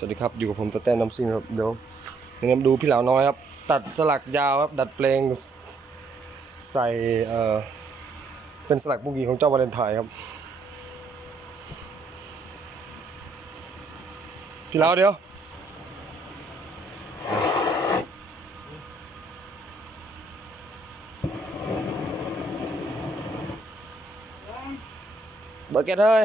สวัสดีครับ อยู่กับผมตะแต้นน้ำซิ่งครับ เดี๋ยวเดี๋ยวมาดูพี่เหลาน้อยครับ ตัดสลักยาวครับ ดัดแปลงใส่เอ่อเป็นสลักบุกีของเจ้าวาเลนไทน์ครับ พี่เหลาเดี๋ยวบิร์เกตเฮ้ย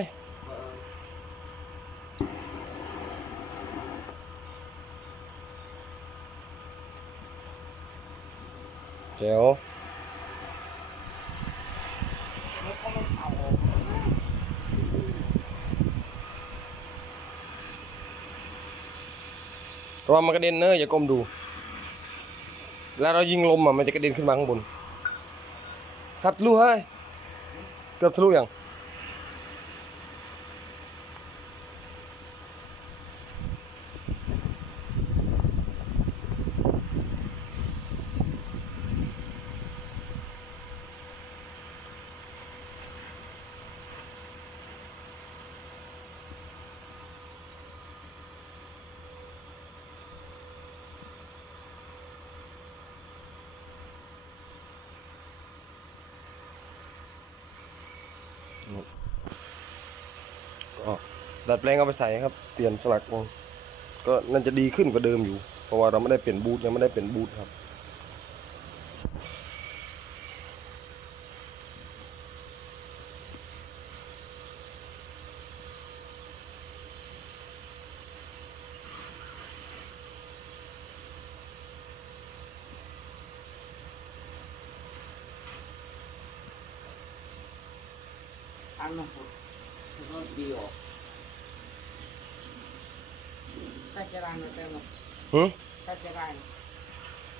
ระวังมันกระเด็นเนอะอย่าก้มดู แล้วเรายิงลมอะมันจะกระเด็นขึ้นมาข้างบนทัดทะลุเฮ้ย เกือบทะลุยัง ก็ ดัดแปลงเอาไปใส่ครับ เปลี่ยนสลักก็น่าจะดีขึ้นกว่าเดิมอยู่ เพราะว่าเราไม่ได้เปลี่ยนบูทยังไม่ได้เปลี่ยนบูทครับอันนั้นก็ดีออก ถ้าจะร้านเราเต็มหมดหืมถ้าจะร้าน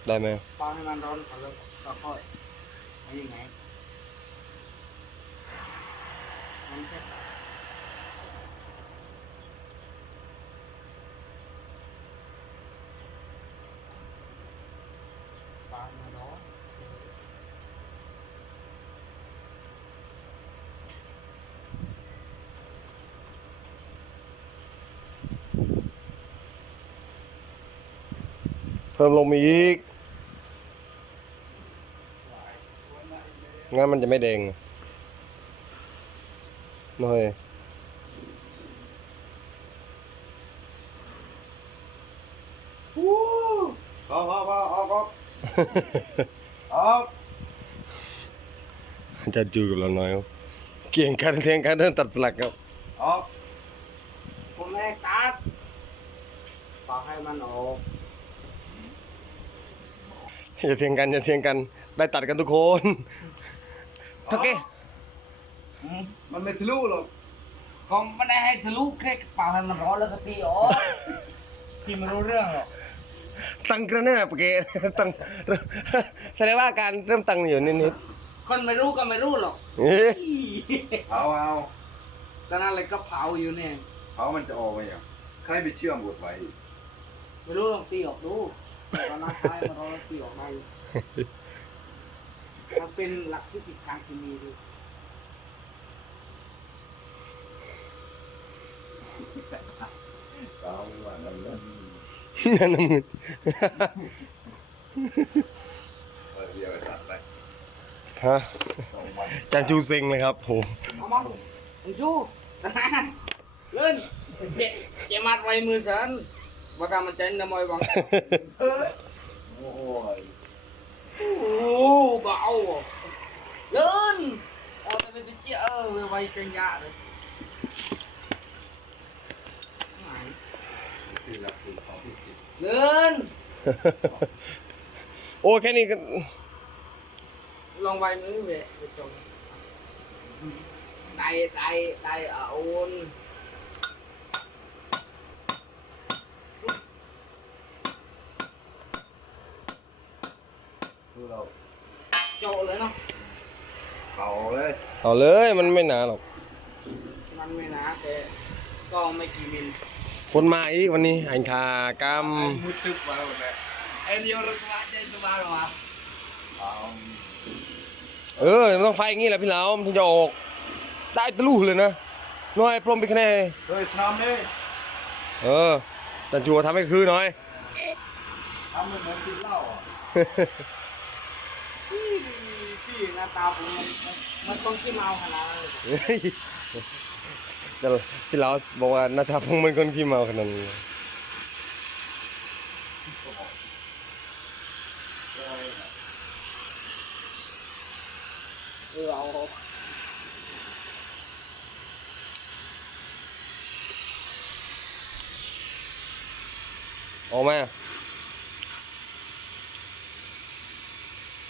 ได้ไหมปอนให้มันร้อนก่อนแล้วก็ค่อยเอายังไงมันแค่ปอนมันร้อน เพิ่มลงมาอีก งั้นมันจะไม่แดงไม่พอพอพอออกออกออกจะจูกับเราหน่อยครับเกี่ยงกันเทียงกันเดินตัดสลักครับออกผมไม่ให้ตัดปอกให้มันออก อย่าเทียงกันอย่าเทียงกัน ได้ตัดกันทุกคนทักเก้มันไม่ทะลุหรอกก็ไม่ได้ให้ทะลุแค่ปอกให้มันร้อนแล้วก็ตีออกพี่ไม่รู้เรื่องหรอกตังกระเนี่ยปะเก้ตังแสดงว่าการเริ่มตังอยู่นิดนิดคนไม่รู้ก็ไม่รู้หรอกๆเอ๊ะเอาเอาก็นั่นเลยก็เผาอยู่เนี่ยเขามันจะออกมาอย่างใครไปเชื่อมบทไว้ไม่รู้ลองตีออกดู ตอนนั้นใช้มันเราตีออกได้อยู่มันเป็นหลักฟิสิกส์ทางเคมีดูเอาว่านั่นนะนั่นน่ะมึงเออเดี๋ยวไปตัดไปฮะสองวันจานจูเซ็งเลยครับโหเอามามึงชูเล่นเจ๊เจ๊มัดไว้มือฉัน ว่าการมันใจนมอยบังโอ้ยโอ้เบาอะเล่นเอาแต่เป็นเจ้าเออไว้ใจยาเลยไหนคือหลักสูตรของฟิสิกส์เล่นโอ้แค่นี้ก็ลองไว้มือเว้ยไปจงได้ได้ได้เอาโอน คือเรา โจเลยเนาะเผาเลยเอาเลยมันไม่หนาหรอก มันไม่หนาแต่ก็ไม่กี่มิลฝนมาอีกวันนี้อันคากรรมมุดตึ๊บมาหมดเลยไอ้เลี้ยวรถมาเจ๊จะมาหรอวะเอาเออมันต้องไฟอย่างงี้แหละพี่เหลามันถึงจะออก ได้ตะลุเลยนะน้อยพรมไปคะแนนเฮ้ยทำเลยเออจันจูทำให้คือหน่อยทำมันเหมือนกินเหล้าอะพี่พี่ หน้าตาผมมันมันมันต้องขี้เมาขนาดนั้นเลยเฮ้ยแต่พี่เราบอกว่าหน้าตาผมเป็นคนขี้เมาขนาดนี้เออเอาออกมา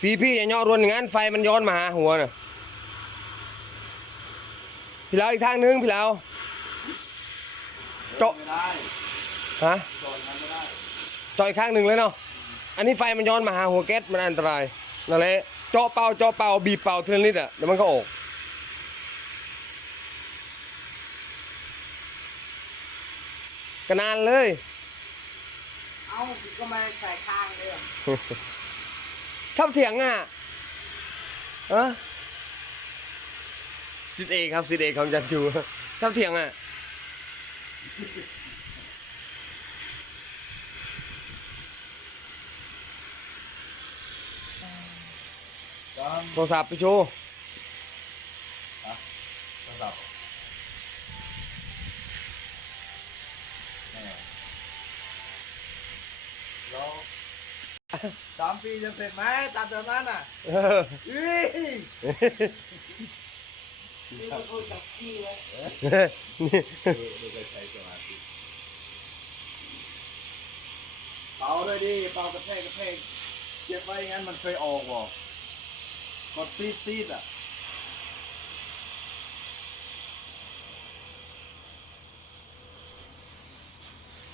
พี่พี่อย่าย่อรวนอย่างนั้นไฟมันย้อนมาหาหัวน่ะพี่เราอีกทางนึงพี่เราเจาะไม่ได้ฮะจอดมันไม่ได้เจาะอีกข้างหนึ่งเลยเนาะอันนี้ไฟมันย้อนมาหาหัวแก๊สมันอันตรายนั่นแหละเจาะเป่าเจาะเป่าบีบเป่าทีละนิดอะเดี๋ยวมันก็ออกกระนานเลย เอาก็ไม่ใส่ข้างเลยอะ ชอบเถียงอะเอะสิทเอกครับสิทเอกของจันจูชอบเถียงอะโทรศัพท์ไปโชว์ โทรศัพท์เนี่ยแล้ว สามปีจะเสร็จไหมตัดแบบนั้นอะเอออุ้ยนี่มันพูดจากพี่เลยนี่ดูไปใช้สมาธิเป่าเลยดิเป่ากระแทกกระแทกเก็บไว้อย่างนั้นมันเคยออกบ่กดซีดซีดอะ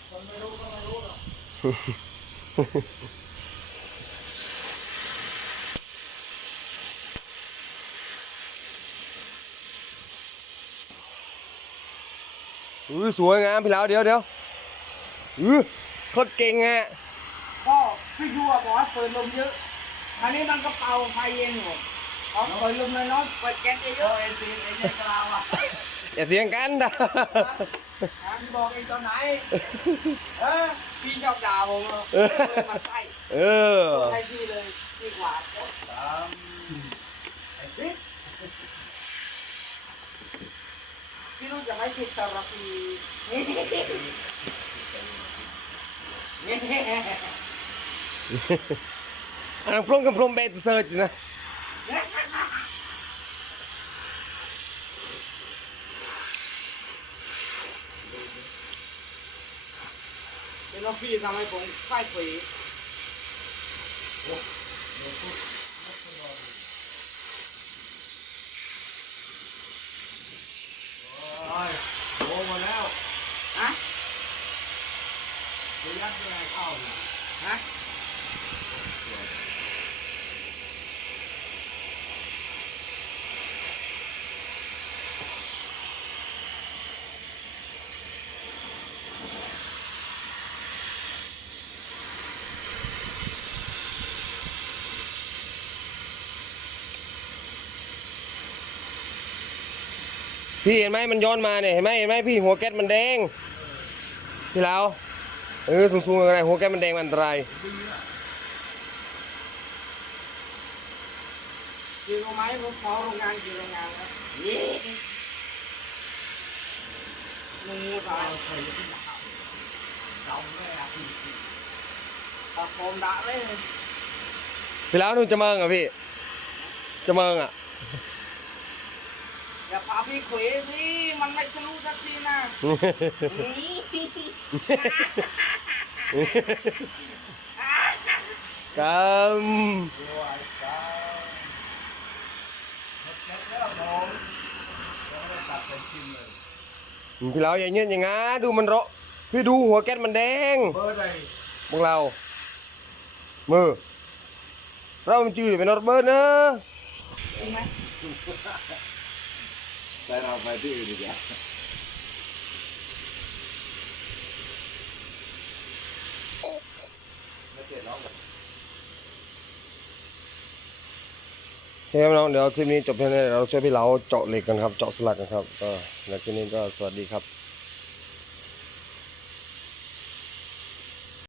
คนไม่รู้ก็ไม่รู้หรอก อุ้ยสวยงามพี่แล้วเดี๋ยวเดี๋ยวอือโคตรเก่งอะก็พี่ยูอะบอกว่าเปิดลมเยอะอันนี้มันก็เป่าไฟเย็นหมดเอาเปิดลมน้อยๆเปิดแก๊สเยเออะอเอ็นซีเอ็นยังกล่าวอะอย่าเสียงกันนะพี่บอกเองตอนไหนเออๆพี่ชอบด่าผมอะเลยมาใส่เออให้พี่เลยพี่กวาดตามไอ้ติ๊ก พี่รู้จักไหมพี่ตาลปีนี่นี่อันนั้นพรมกับพรมเบสเซิร์ชนะเป็นน้องพี่ทำให้ผมไฟฝีโอ้ยโอ้มาแล้ว ฮะ ดูยัดยังไงเข้าเนี่ย ฮะ พี่เห็นไหมมันย้อนมาเนี่ยเห็นไหมเห็นไหมพี่หัวแก๊สมันแดงพี่เราเออสูงๆอะไรหัวแก๊สมันแดงมันอันตรายกี่รู้ไหมผมขอโรงงานกี่โรงงานแล้วงูตายจำไม่ได้ตะโกนด่าเลยพี่แล้วหนูจะเมิงอะพี่จะเมิงอะ อย่าพาพี่เขวสิมันไม่ทะลุสักทีนะนี่ ก ดูไอ้สาวเสร็จแล้วผมยังไม่ได้ตัดเป็นชิ้นเลย ำพี่เราอย่าเงี้ยอย่างงั้นดูมันเราะพี่ดูหัวแก๊สมันแดง เบอร์ใด พวกเรา มือ เรามันจืดเป็นรถเบิร์ดเนอะ จริงไหม แต่เราไปที่อื่นดีกว่าไม่เสร็จแล้วโอเคครับน้องเดี๋ยวคลิปนี้จบเพียงเท่นี้เราช่วยพี่เราเจาะเหล็กกันครับ เจาะสลักกันครับก็ในคลิปนี้ก็สวัสดีครับ